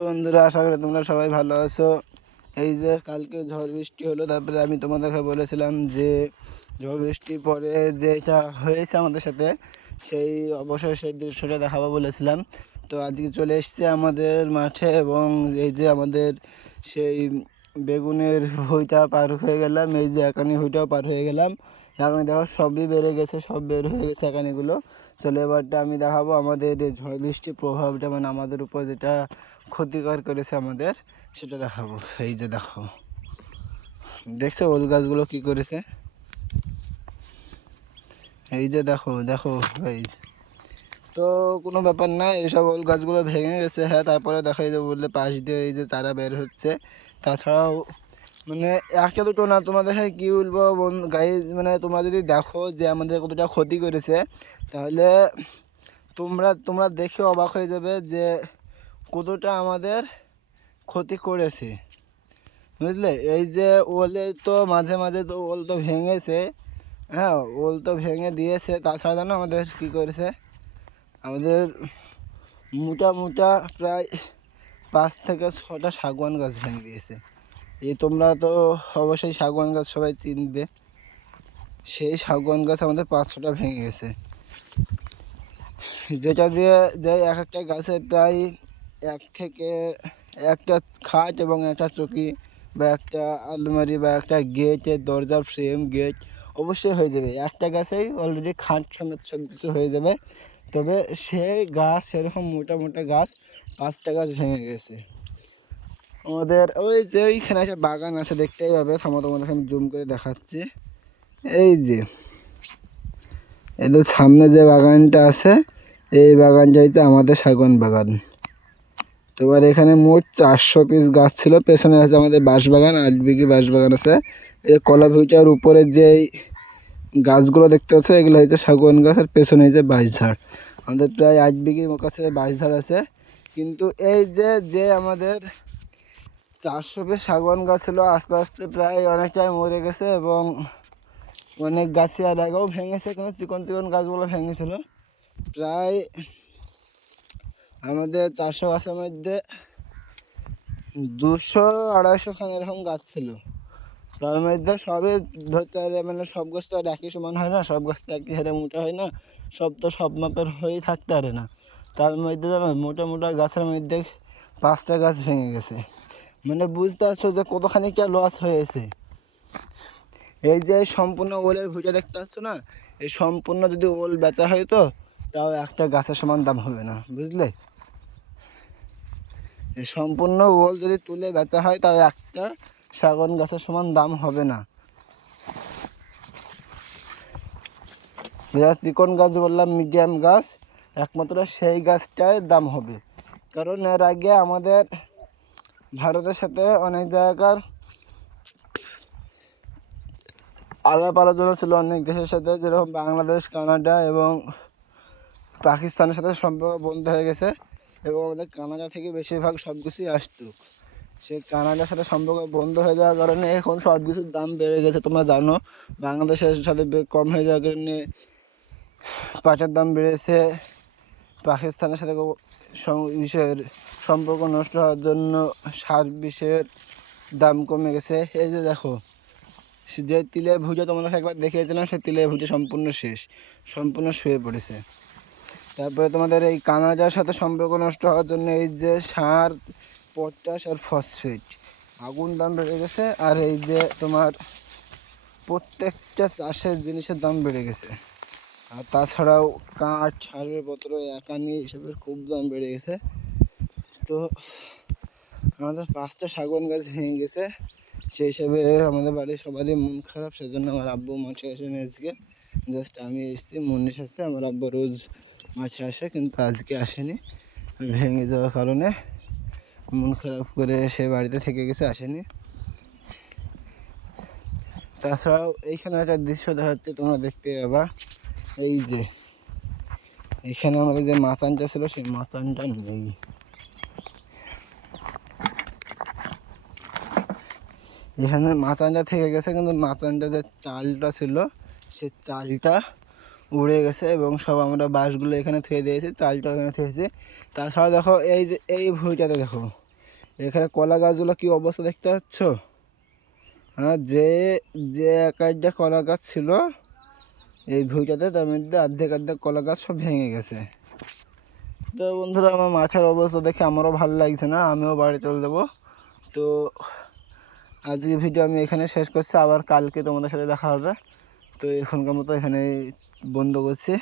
বন্ধুরা, আশা করি তোমরা সবাই ভালো আছো। এই যে কালকে ঝড় বৃষ্টি হলো, তারপরে আমি তোমাদেরকে বলেছিলাম যে ঝড় বৃষ্টির পরে যেটা হয়েছে আমাদের সাথে সেই অবশ্যই সেই দৃশ্যটা দেখাবো বলেছিলাম। তো আজকে চলে এসেছে আমাদের মাঠে এবং এই যে আমাদের সেই বেগুনের ভুঁইটা পার হয়ে গেলাম, এই যে একানি ভুঁইটাও পার হয়ে গেলাম। এখন দেখো সবই বেড়ে গেছে, সব বের হয়ে গেছে একানিগুলো। চলে এবারটা আমি দেখাবো আমাদের এই ঝড় বৃষ্টির প্রভাবটা, মানে আমাদের উপর যেটা ক্ষতিকর করেছে আমাদের, সেটা দেখাবো। এই যে দেখো, দেখছো ওল গাছগুলো কি করেছে? এই যে দেখো দেখো এই তো কোনো ব্যাপার না, এইসব ওল গাছগুলো ভেঙে গেছে। হ্যাঁ, তারপরে দেখো এই যে বললে পাশ দিয়ে এই যে চারা বের হচ্ছে। তাছাড়াও মানে একটা দুটো না, তোমাদেরকে কী বলবো গাইজ, মানে তোমরা যদি দেখো যে আমাদের কতটা ক্ষতি করেছে, তাহলে তোমরা তোমরা দেখে অবাক হয়ে যাবে যে কতটা আমাদের ক্ষতি করেছে, বুঝলে? এই যে ওলে তো মাঝে মাঝে তো ওল তো ভেঙেছে, হ্যাঁ ওল তো ভেঙে দিয়েছে। তাছাড়া জানো আমাদের কী করেছে? আমাদের মোটা মোটা প্রায় 5 থেকে 6টা শাগুয়ান গাছ ভেঙে দিয়েছে। এই তোমরা তো অবশ্যই শাগুয়ান গাছ সবাই চিনবে, সেই শাগুয়ান গাছ আমাদের 5-6টা ভেঙে গেছে, যেটা দিয়ে যে এক একটা গাছে প্রায় একটা খাট এবং একটা চৌকি বা একটা আলমারি বা একটা গেটের দরজার ফ্রেম গেট অবশ্যই হয়ে যাবে। একটা গাছেই অলরেডি খাট সমেত সব কিছু হয়ে যাবে। তবে সেই গাছ, সেরকম মোটা মোটা গাছ 5টা গাছ ভেঙে গেছে আমাদের। ওই যে ওইখানে একটা বাগান আছে, দেখতেই পাবে, থামো তোমাদেরকে আমি জুম করে দেখাচ্ছি। এই যে এদের সামনে যে বাগানটা আছে, এই বাগানটা হচ্ছে আমাদের শাগুয়ান বাগান। তোমার এখানে মোট 400 পিস গাছ ছিল। পেছনে আছে আমাদের বাঁশবাগান, 8 বিঘি বাঁশবাগান আছে। এই কলা ভিউটার উপরে যে গাছগুলো দেখতে পাচ্ছ, এগুলো হচ্ছে শাগুয়ান গাছ, আর পেছনে হচ্ছে বাঁশঝাড়। আমাদের প্রায় 8 বিঘির কাছে বাঁশঝাড় আছে। কিন্তু এই যে যে আমাদের 400 পিস শাগুয়ান গাছ ছিল, আস্তে আস্তে প্রায় অনেকটাই মরে গেছে এবং অনেক গাছই আর আগেও ভেঙেছে, কিন্তু চিকন চিকন গাছগুলো ভেঙেছিল। প্রায় আমাদের 400 গাছের মধ্যে 200-250 খান এরকম গাছ ছিল। তার মধ্যে সবই ধরতে পারে, মানে সব গাছ তো আর একই সমান হয় না, সব গাছ তো একই হারে মোটা হয় না, সব তো সব মাপের হয়েই থাকতে পারে না। তার মধ্যে জানো মোটা মোটা গাছের মধ্যে 5টা গাছ ভেঙে গেছে। মানে বুঝতে পারছো যে কতখানি কি লস হয়েছে। এই যে সম্পূর্ণ ওলের ভুঁইটা দেখতে পাচ্ছ না, এই সম্পূর্ণ যদি ওল বেচা হয় তো তাও একটা গাছের সমান দাম হবে না, বুঝলে? এই সম্পূর্ণ ওল যদি তুলে বেচা হয় তাও একটা শাগুয়ান গাছের সমান দাম হবে না। যেটা চিকন গাছ বললাম, মিডিয়াম গাছ, একমাত্র সেই গাছটাই দাম হবে। কারণ এর আগে আমাদের ভারতের সাথে অনেক জায়গার আলাপ আলোচনা ছিল, অনেক দেশের সাথে, যেরকম বাংলাদেশ, কানাডা এবং পাকিস্তানের সাথে সম্পর্ক বন্ধ হয়ে গেছে এবং আমাদের কানাডা থেকে বেশিরভাগ সব কিছুই আসতো। সে কানাডার সাথে সম্পর্ক বন্ধ হয়ে যাওয়ার কারণে এখন সব কিছুর দাম বেড়ে গেছে, তোমরা জানো। বাংলাদেশের সাথে কম হয়ে যাওয়ার কারণে পাটের দাম বেড়েছে। পাকিস্তানের সাথে বিষের সম্পর্ক নষ্ট হওয়ার জন্য সার বিষের দাম কমে গেছে। এই যে দেখো, যে তিলের ভুজা তোমরা একবার দেখিয়েছিলাম, সেই তিলের ভুজা সম্পূর্ণ শেষ, সম্পূর্ণ শুয়ে পড়েছে। তারপরে তোমাদের এই কানাডার সাথে সম্পর্ক নষ্ট হওয়ার জন্য এই যে সার, পটাশ আর ফসফেট আগুন দাম বেড়ে গেছে। আর এই যে তোমার প্রত্যেকটা চাষের জিনিসের দাম বেড়ে গেছে। আর তাছাড়াও কাঠ, সারের পত্র, একানি এসবের খুব দাম বেড়ে গেছে। তো আমাদের 5টা শাগুয়ান গাছ ভেঙে গেছে, সেই হিসাবে আমাদের বাড়ির সবারই মন খারাপ। সেজন্য আমার আব্বু মাঠে আসেনি আজকে, জাস্ট আমি এসেছি, মনীষ আসছে। আমার আব্বু রোজ মাঠে আসে, কিন্তু আজকে আসেনি, ভেঙে যাওয়ার কারণে মন খারাপ করে সে বাড়িতে থেকে গেছে, আসেনি। তাছাড়াও এইখানে একটা দৃশ্য দেখাচ্ছে, তোমরা দেখতে পাবা। এই যে এখানে আমাদের যে মাচানটা ছিল, সেই মাচানটা নেই। এখানে মাচানটা থেকে গেছে, কিন্তু মাচানটা যে চালটা ছিল, সে চালটা উড়ে গেছে এবং সব আমরা বাঁশগুলো এখানে থুয়ে দিয়েছি, চালটা এখানে থুয়েছি। তাছাড়া দেখো এই যে এই ভুঁইটাতে দেখো, এখানে কলা গাছগুলো কী অবস্থা দেখতে পাচ্ছ? হ্যাঁ, যে যে এক একটা কলা গাছ ছিল এই ভুঁইটাতে, তার মধ্যে অর্ধেক অর্ধেক কলা গাছ সব ভেঙে গেছে। তো বন্ধুরা, আমার মাঠের অবস্থা দেখে আমারও ভালো লাগছে না, আমিও বাড়ি চলে যাবো। তো আজকে ভিডিও আমি এখানে শেষ করছি, আবার কালকে তোমাদের সাথে দেখা হবে। তো এখনকার মতো এখানে বন্ধ করছি।